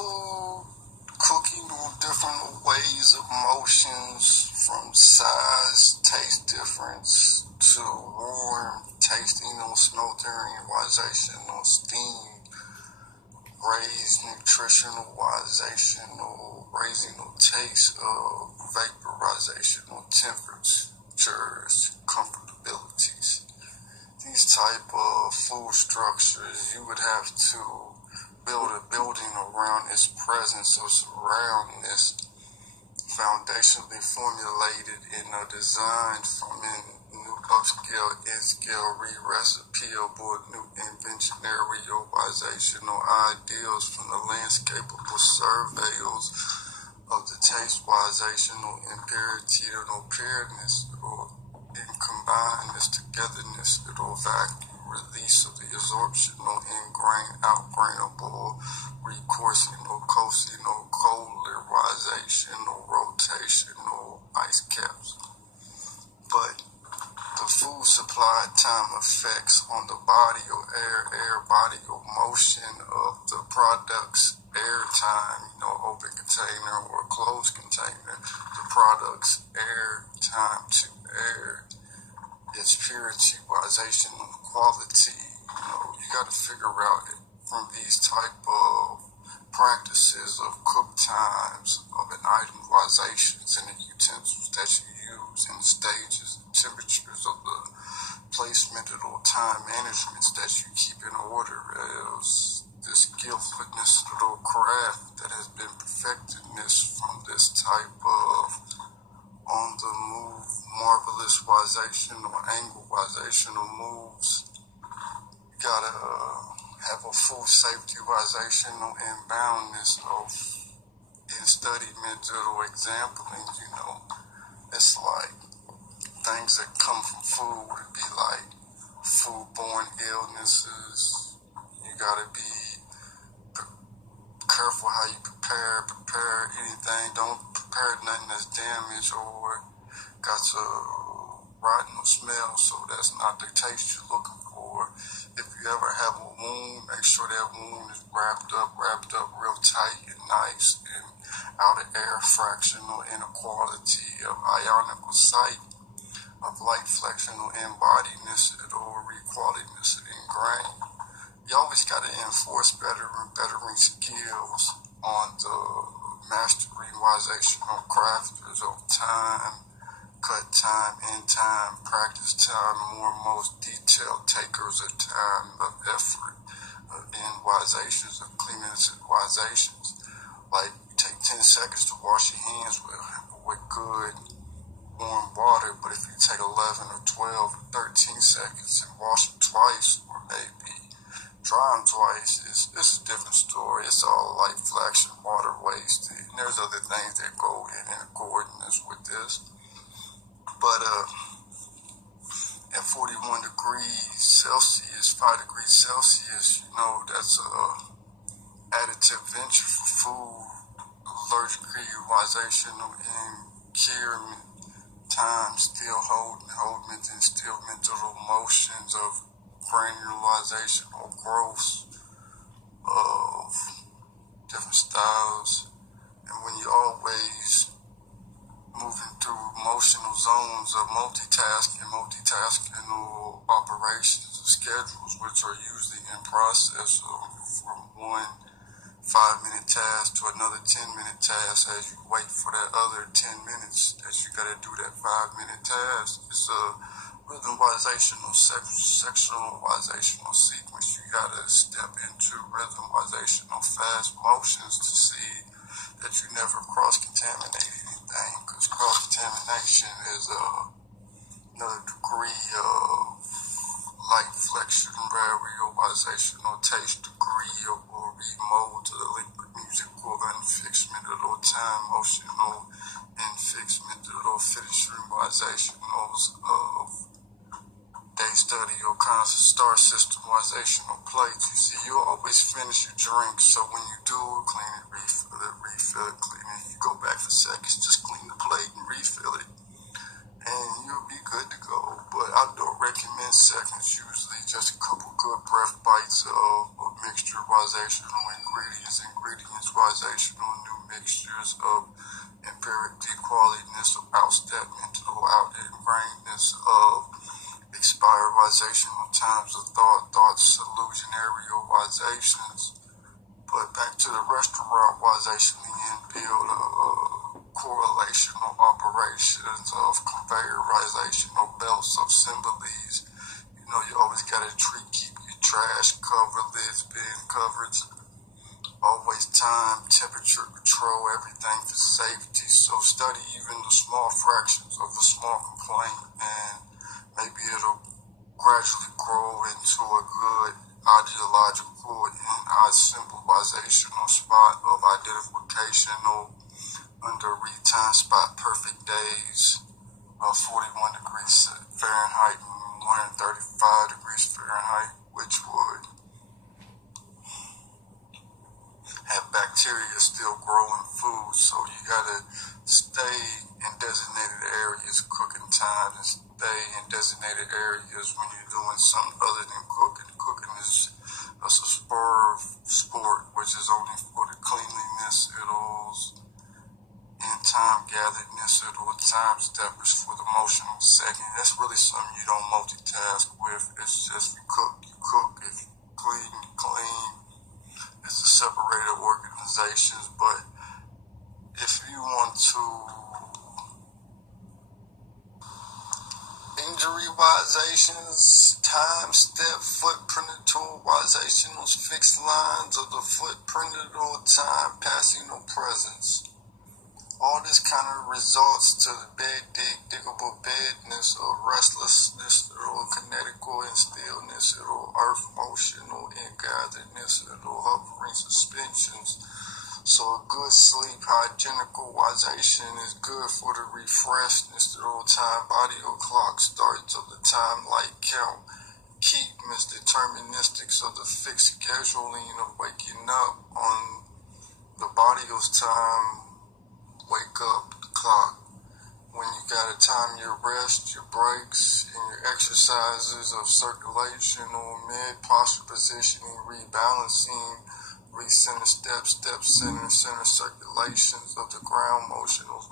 food, cooking on different ways of motions, from size, taste difference, to warm, tasting on snow thermalization, on steam, raised nutritionalization, or raising or taste of vaporization, or temperatures, comfortabilities. These type of food structures, you would have to build a building around its presence or surround this foundationally formulated and designed from a new upscale, in-scale, re-recipeable, new inventionary-organizational ideals from the landscapeable surveils of the taste-wizational imperative or pairedness or in combinedness, togetherness, or vacuum release of the absorptional ingrained, outgrainable, recoursing, coasting, polarization, rotation, ice caps. But the food supply time effects on the body or air body or motion of the product's air time, open container or closed container, the product's air time to air, its purity, vization, and quality. You got to figure out it from these type of practices of cook times of an item, vizations, and the utensils that you use, and the stages, the temperatures of the placement or time managements that you keep in order, as the skillfulness or craft that has been perfectedness from this type of on the move marvelous wization or angle wizational moves. You gotta have a full safety wizational inboundness of embodiment or exampling. It's like things that come from food would be like foodborne illnesses. You gotta be careful how you prepare anything. Don't prepare nothing that's damaged or got a rotten smell, so that's not the taste you're looking for. If you ever have a wound, make sure that wound is wrapped up real tight and nice, and out of air fractional inequality of ionical site of light flexional embodiness or equalityness in grain. You always got to enforce bettering skills on the mastery wizational crafters of time, cut time, end time, practice time, more most detailed takers of time, of effort, in wizations, of cleanliness and wizations. Like, you take 10 seconds to wash your hands with good warm water, but if you take 11 or 12 or 13 seconds and wash them twice, or maybe dry them twice, it's a different story. It's all light flexion, water waste, and there's other things that go in accordance with this. But at 41 degrees Celsius, 5 degrees Celsius, that's a additive venture for food, allergic utilization and curing time, still holdment and still mental motions of granulization or growth of different styles. And when you're always moving through emotional zones of multitasking or operations or schedules, which are usually in process from one 5-minute task to another 10-minute task as you wait for that other 10 minutes that you got to do that 5-minute task. It's a rhythmizational, sectionalizational sequence. You got to step into rhythmizational fast motions to see that you never cross-contaminate anything, because cross-contamination is another degree of light flexion, variabilization, or taste degree, or remold to the liquid musical infixment, or time motional infixment, or finishingization of day study or constant star systemization or plates. You see, you always finish your drink, so when you do clean it, refill it, clean it, you go back for seconds, just clean the plate and refill it. and you'll be good to go. But I don't recommend seconds, usually just a couple good breath bites of mixture-rizational ingredients-rizational new mixtures of empiric qualityness of outstep mental out ingrainedness of expirization times of thoughts illusionary illusions. But back to the restaurantization and build correlational operations of conveyorization belts of symbols. You know, you always gotta keep your trash covered, lids being covered. Always time, temperature control, everything for safety. So study even the small fractions of a small complaint, and maybe it'll gradually grow into a good ideological and symbolizational spot of identification or under read time spot perfect days of 41 degrees Fahrenheit and 135 degrees Fahrenheit, which would have bacteria still growing food. So you gotta stay in designated areas cooking time and stay in designated areas when you're doing something other than cooking. Cooking is a sport which is only for the cleanliness, and time gatheredness, time steppers for the motional second. That's really something you don't multitask with. It's just you cook, if you clean, you clean. It's a separated organizations, but if you want to injury-wizations, time step, footprinted tool-wizationals, fixed lines of the footprinted or time passing no presence. All this kind of results to the diggable bedness or restlessness or kinetical and stillness or earth motional ingatheredness or hovering suspensions. So a good sleep, hygienical-wization is good for the refreshness or time body or clock starts of the time light count. Keep misdeterministics of the fixed scheduling of waking up on the body of time. Wake up the clock. When you gotta time your rest, your breaks, and your exercises of circulation or mid posture positioning, rebalancing, recenter step center circulations of the ground motionals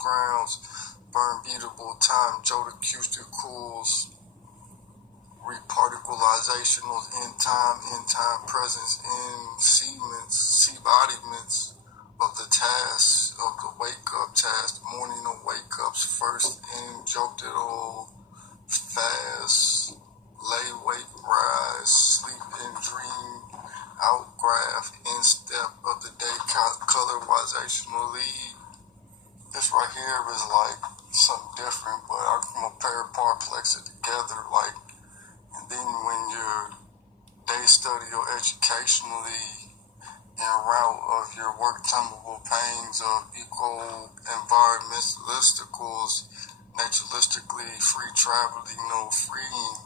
grounds, burn beatable time, jota cools, reparticulazationals in time presence in embodiments of the tasks of the wake-up task, morning of wake-ups, first in jolted or fast, lay, wake, rise, sleep and dream, outgraph, in-step of the day, colorizational lead. This right here is like something different, but I'm gonna parplex it together, and then when you're day study or educationally en route of your work temporal pains of eco-environmentalisticals, naturalistically free traveling, no freeing,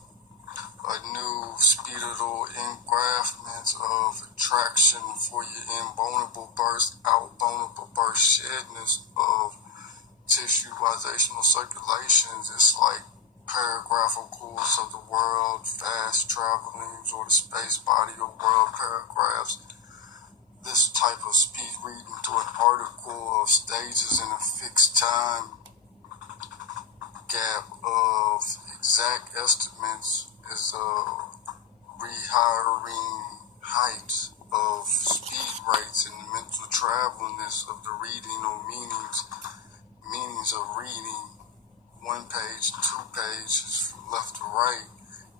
a new speedable engraftments of attraction for your invulnerable burst, outbonable burst, shedness of tissue-wizational circulations. It's like paragraphicals of the world, fast travelings, or the space body of world paragraphs. This type of speed reading to an article of stages in a fixed time gap of exact estimates is a rehiring height of speed rates and mental travelness of the reading or meanings of reading 1 page, 2 pages from left to right.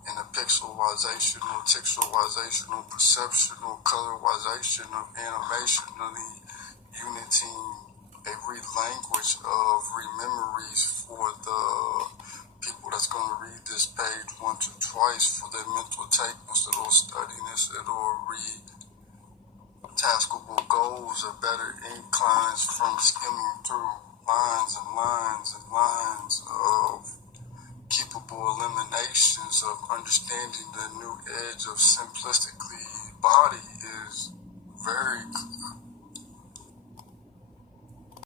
And the pixelizational, textualizational, perceptional, colorization of animationally uniting every language of rememories for the people that's going to read this page once or twice for their mental takeness, it'll studyiness, it'll read taskable goals or better inclines from skimming through lines and lines and lines of keepable eliminations of understanding the new edge of simplistically body is very